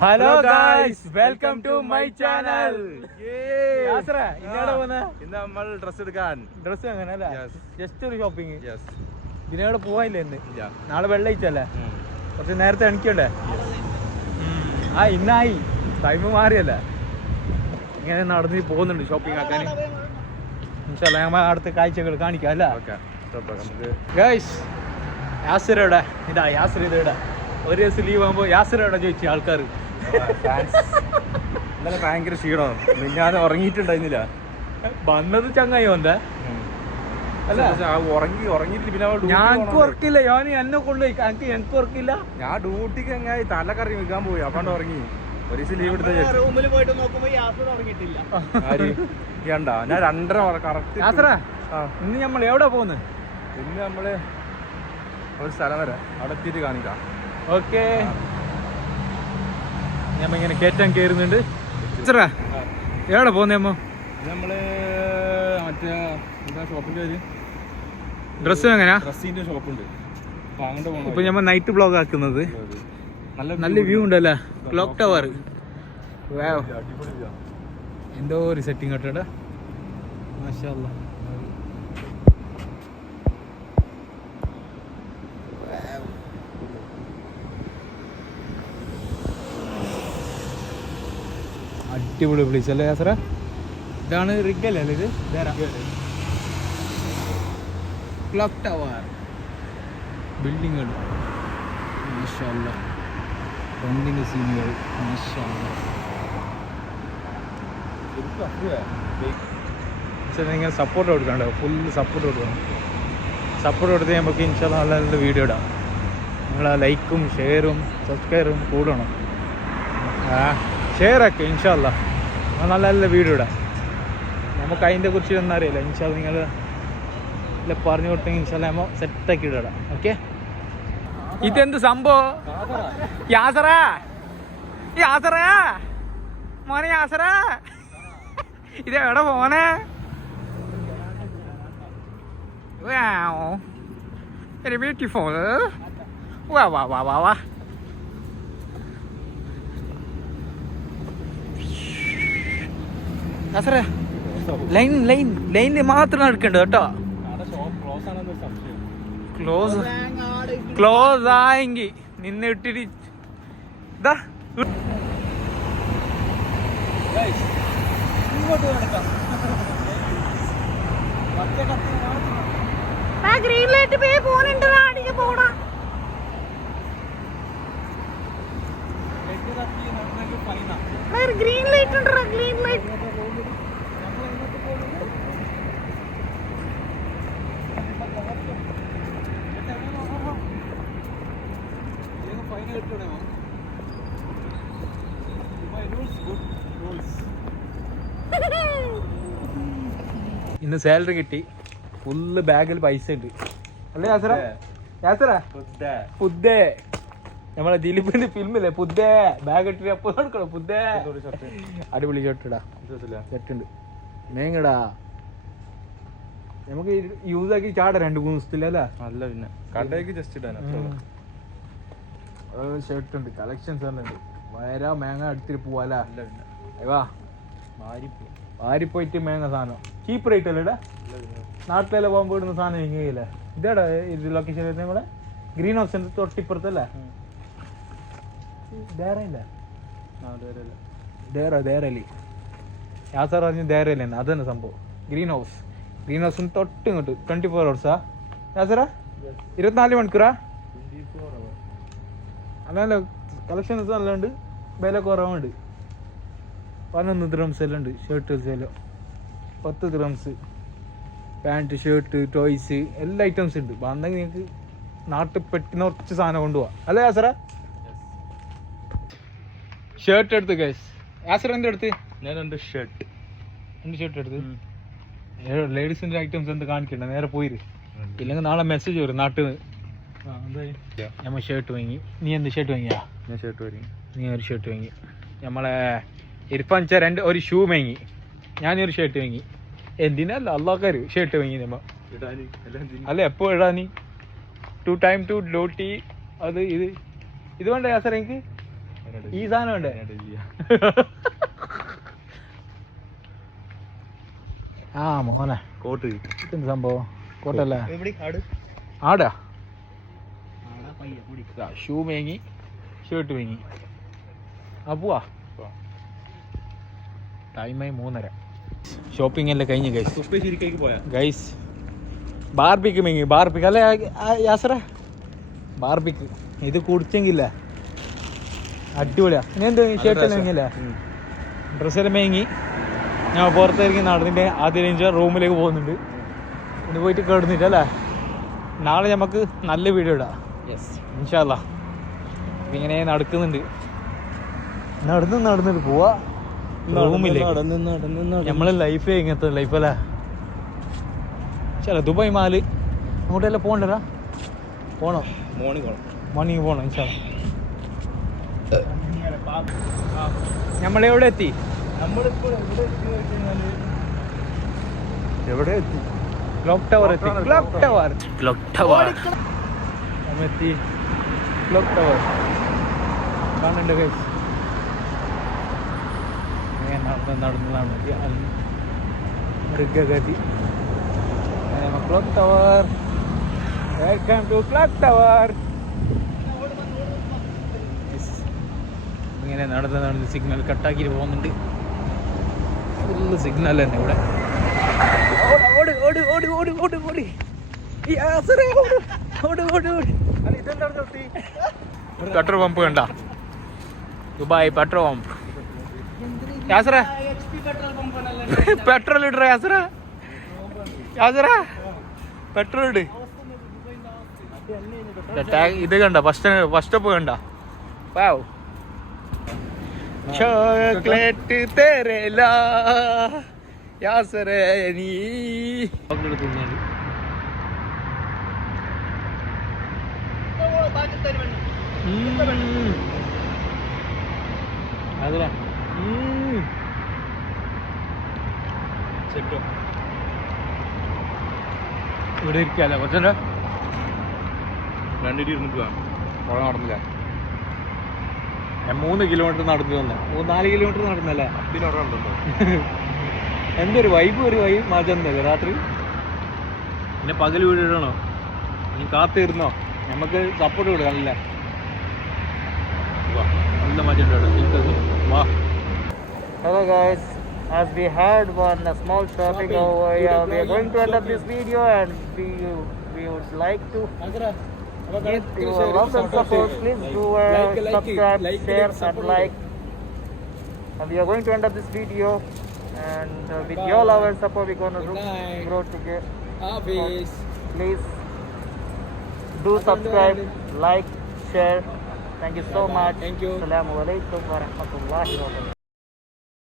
Hello guys welcome to my channel ഇന്ന് നമ്മൾ dress എടുക്കാൻ. ഡ്രസ് അങ്ങനെ അല്ല? ജസ്റ്റ് ഒരു ഷോപ്പിംഗ് ഇതിനോട് പോവാനില്ല ഇന്ന്? നാളെ വെള്ളയിച്ചല്ലേ കുറച്ച് നേരത്തെ എണിക്കണ്ടേ? ആ ഇന്നായി. ടൈം മാറിയല്ലേ? ഇങ്ങനെ നടന്ന് പോകുന്നുണ്ട് ഷോപ്പിംഗ് ആക്കാൻ. ഇൻഷാല്ലേ ഞമ്മ അടുത്ത കാഴ്ചകൾ കാണിക്കാം അല്ലേ? ഗൈസ് യാസിർ എവിടെ ഇതാ ഇത് ഒരു ദിവസം ലീവ് ആകുമ്പോൾ യാസിർ എവിടെ ചോദിച്ചു ആൾക്കാർ ഇന്നലെ ഭയങ്കര ക്ഷീണം ഞാൻ ഉറങ്ങിയിട്ടുണ്ടായിരുന്നില്ല. വന്നത് ചങ്ങായി വന്നേ അല്ല. ഉറങ്ങി ഉറങ്ങിയിട്ട് പിന്നെ ഞങ്ങൾക്ക് ഉറക്കില്ല ഞാൻ എന്നെ കൊണ്ടുപോയി എനിക്ക് എനിക്ക് ഉറക്കില്ല ഞാൻ ഡ്യൂട്ടിക്ക് എങ്ങനെ തലക്കറി വിൽക്കാൻ പോയി. അപ്പാണ്ട് ഉറങ്ങി. ഒരു ദിവസം ലീവ് എടുത്ത. റൂമിൽ പോയിട്ട് നോക്കുമ്പോൾ യാസിർ ഉറങ്ങിയിട്ടില്ല ഞാൻ രണ്ടര കറക്റ്റ് ഇന്ന് നമ്മൾ എവിടെ പോകുന്നത് ഇന്ന് നമ്മൾ ഒരു സ്ഥലം വരെ. അവിടെ എത്തിയിട്ട് കാണിക്കാം. ഓക്കെ. ഞമ്മ ഇങ്ങനെ കയറ്റാൻ കയറുന്നുണ്ട്. ഇത്ര എവിടെ പോകുന്നേമ്മോ നമ്മൾ മറ്റേ എന്താ ഷോപ്പിന്റെ പേര്? ഡ്രസ്സ് എങ്ങനെയാ ഡ്രസ്സിന്റെ ഷോപ്പുണ്ട് ഇപ്പൊ ഞമ്മ നൈറ്റ് ബ്ലോഗ് ആക്കുന്നത്. നല്ല നല്ല വ്യൂ ഉണ്ടല്ലേ? ക്ലോക്ക് ടവർ എന്തോ ഒരു സെറ്റിംഗ് കേട്ടോ മാഷാല്ലാ അടിപൊളി പ്ലീസ് അല്ലേ സാറേ ഇതാണ് റിഗല്ലേ ഇത്? ക്ലോക്ക് ടവർ ബിൽഡിങ്ങുകൾ മാഷാല്ല. ഫ്രണ്ടിന്റെ സീനുകൾ മാഷാല്ല. നിങ്ങൾ സപ്പോർട്ട് കൊടുക്കണ്ടോ. ഫുള്ള് സപ്പോർട്ട് കൊടുക്കണം. സപ്പോർട്ട് കൊടുത്ത് നമുക്ക് ഇൻഷാ നല്ല നല്ല വീഡിയോ ഇടാം. നിങ്ങളെ ലൈക്കും ഷെയറും സബ്സ്ക്രൈബും കൂടണം. ഷെയറൊക്കെ ഇൻഷാല്ല നല്ല നല്ല വീഡിയോ ഇടാം നമുക്ക് അതിന്റെ കുറിച്ച് ഒന്നും അറിയില്ല. ഇൻഷാൽ നിങ്ങൾ പറഞ്ഞു കൊടുത്തെങ്കിൽ ഇൻഷാൽ നമ്മൾ സെറ്റാക്കി ഇടാം ഓക്കെ ഇതെന്ത് സംഭവം? യാസറാ? യാസറാ? മോനെ യാസറാ? ഇത് എവിടെ പോനെ Wow. Wow, wow, wow, wow, wow. യാസറ ലൈൻ ലൈൻ ലൈനിൽ മാത്രം എടുക്കണ്ട കേട്ടോ? ഷോപ്പ് ക്ലോസ് ക്ലോസ് ക്ലോസ് ആയെങ്കിൽ നിന്ന് ഇട്ടിട്ട് ഇതാ ഗ്രീൻ ലൈറ്റ് പേ പോണുണ്ട് അടിക്ക് പോടാ ഗ്രീൻ ലൈറ്റ് ഉണ്ട് ഗ്രീൻ ലൈറ്റ് ഇന്ന് സാലറി കിട്ടി. ഫുള്ള് ബാഗിൽ പൈസ ഉണ്ട്. അല്ലേ യാസറ? യാസറ? പുദ്ദേ നമ്മളെ ദിലീപിന്റെ ഫിലിമില്ലേ പുദ്ദേ ബാഗ് ഇട്ടിട്ട് എപ്പോ നടക്കണം? പുദ്ദേ അടിപൊളി ഷർട്ടിടാ ഷർട്ടുണ്ട് മേങ്ങടാ നമുക്ക് യൂസ് ആക്കി ചാട രണ്ട് മൂന്ന് ദിവസത്തിലല്ലേ അല്ല? പിന്നെ. കടയ്ക്ക് ജസ്റ്റ് ഇടാൻ ഷർട്ടുണ്ട് ഉള്ളൂ. ഷർട്ട് ഉണ്ട് കളക്ഷൻസ് ഉണ്ട് വയറാ മേങ്ങ അടുത്തിട്ട് പോവാലാ അല്ല? പിന്നെ. വാ മാരിപ്പോ വാരി പോയിട്ട് മേങ്ങ സാധനം. ചീപ്പ് റേറ്റ് അല്ലേടാ നാട്ടിലെല്ലാം പോകുമ്പോൾ ഇടുന്ന സാധനം ഇങ്ങനെയില്ലേ? ഇതേടാ ഇത് ലൊക്കേഷൻ വരുന്നത് നമ്മുടെ ഗ്രീൻ ഹൗസിന്റെ തൊട്ടിപ്പുറത്തല്ലേ? ദേറ ദേറലി. പറഞ്ഞ അത് തന്നെ സംഭവം. ഗ്രീൻ ഹൗസ് ഗ്രീൻ ഹൗസിന് തൊട്ട് ഇങ്ങോട്ട് ട്വന്റി ഫോർ ഹവേഴ്സാ യാസറാ? ഇരുപത്തിനാല് മണിക്കൂറാ? അല്ല കളക്ഷൻസ് നല്ലുണ്ട് വില കുറവുണ്ട് പതിനൊന്ന് ദ്രംസ് എല്ലാം ഉണ്ട്. ഷർട്ട് എല്ലാം. പത്ത് ദ്രംസ് പാന്റ് ഷർട്ട് ടോയ്സ് എല്ലാ ഐറ്റംസ് ഉണ്ട്. വന്നെങ്കിൽ നിങ്ങൾക്ക് നാട്ടിൽ പെട്ടി കുറച്ച് സാധനം കൊണ്ടുപോവാം. അല്ലേ ആസറ? ഷർട്ട് എടുത്ത് ഗൈസ് ആസറ എന്ത് എടുത്ത്? ഞാൻ രണ്ട് ഷർട്ട് എന്ത് ഷർട്ട് എടുത്ത്. ലേഡീസിന്റെ ഐറ്റംസ് എന്ത് കാണിക്കണ്ട. നേരെ പോയിര്. ഇല്ലെങ്കിൽ നാളെ മെസ്സേജ് വരും നാട്ടിൽ നിന്ന്. നമ്മൾ ഷർട്ട് വാങ്ങി. നീ എന്ത് ഷർട്ട് വാങ്ങിയാ? ഞാൻ ഷർട്ട് വാങ്ങി. നീ ഒരു ഷർട്ട് വാങ്ങി. നമ്മളെ ഇരിപ്പാൻ വെച്ചാൽ രണ്ട് ഒരു ഷൂ വാങ്ങി ഞാനൊരു ഷർട്ട് വാങ്ങി എന്തിനല്ല അള്ളാക്കാര് ഷർട്ട് വാങ്ങി നമ്മ. അല്ല എപ്പോ ഇടാനി? ടു ടൈം ടു ഡോട്ടി അത് ഇത്. ഇത് വേണ്ട യാസർ എനിക്ക്? ഈ സാധനം ഉണ്ട് ആ മോനെ. കോട്ട്. എന്ത് സംഭവം? കോട്ടല്ലേ? ആട്? ആടാ? ഷൂ മേങ്ങി ഷർട്ട് മേങ്ങി. ആ പോവാ. ടൈമായി മൂന്നര. ഷോപ്പിംഗ് എല്ലാം കഴിഞ്ഞ് ഗൈസ് ഗൈസ് ബാർബിക്ക് മിങ്ങി ബാർബിക്ക് അല്ലേ യാസറ? ബാർബിക്ക് ഇത് കുടിച്ചെങ്കില്ല അടിപൊളിയാ. ഇനി എന്ത് ഷർട്ട് മേങ്ങില്ല ഡ്രസ്സെല്ലാം മേങ്ങി ഞാൻ പുറത്തേക്ക് നടന്നിട്ട് ആദ്യം റൂമിലേക്ക് പോകുന്നുണ്ട്. ഇനി പോയിട്ട് കേടുന്നില്ല അല്ലേ? നാളെ നമുക്ക് നല്ല വീഡിയോ ഇടാം. യെസ് ഇൻഷാല്ല ഇങ്ങനെ നടക്കുന്നുണ്ട്. നടന്ന് നടന്നിട്ട് പോവാ. നടന്ന് നമ്മളെ ലൈഫ് ഇങ്ങനത്തെ ലൈഫ് അല്ലേ? ചില ദുബായ് മാൽ അങ്ങോട്ടെല്ലാം പോകണ്ടടാ? പോണോ? മോർണിംഗ് പോണം. മോർണിംഗ് പോണം ചില നമ്മളെവിടെ എത്തി? എവിടെ എത്തി എവിടെ എത്തി? ക്ലോക്ക് ടവർ എത്തി. ക്ലോക്ക് ടവർ ക്ലോക്ക് ടവർ എത്തി ക്ലോക്ക് ടവർ കാണുന്നുണ്ട് ഗൈസ് നടന്ന് നടന്നതാണ്. നടന്ന് മൃഗഗതി. Clock tower welcome to clock tower ഇങ്ങനെ നടന്ന് നടന്ന് സിഗ്നൽ കട്ടാക്കി പോകുന്നുണ്ട്. ഫുള്ള് സിഗ്നൽ തന്നെ ഇവിടെ. ഓട് ഓട് ഓട് ഓട് ഓട് ഓട് ഓട്. ഓട് ഓട് പെട്രോൾ പമ്പ് കണ്ട? Dubai petrol pump. യാസറ പെട്രോൾ ഇടറ യാസറ യാസറ പെട്രോൾ ഇട് ടാഗ് ഇത് കണ്ട ഫസ്റ്റ് ഫസ്റ്റ് സ്റ്റോപ്പ് കണ്ട വാവ് ചോക്ലേറ്റ് തരല യാസറേ നീ അതിലാ സെറ്റോ? ഇവിടെ ഇരിക്കാല്ലേ കുറച്ചോ രണ്ടിട്ട് ഇരുന്നിട്ട് അവിടെ നടന്നില്ല. മൂന്ന് കിലോമീറ്റർ നടന്നു തന്നെ മൂന്ന് നാല് കിലോമീറ്റർ നടന്നല്ലേ? പിന്നെ അവിടെ ഉണ്ടല്ലോ എന്തൊരു വൈബ് ഒരു വൈബ് മാറ്റന്നല്ലേ രാത്രി? പിന്നെ പകൽ വീടിടണോ നീ കാത്തിരുന്നോ? നമുക്ക് സപ്പോർട്ട് കൊടുക്കാനല്ലേ? നല്ല മാറ്റം വാ Hello guys, as we had one uh, small shopping over here, we are going to end up this video and we we would like to give you love and support. Please do uh, subscribe, share and like. And we are going to end up this video and uh, with your love and support we're going to grow together. Please do subscribe, like, share. Thank you so much. Thank you. Assalamu alaikum wa rahmatullahi wa barakatuh.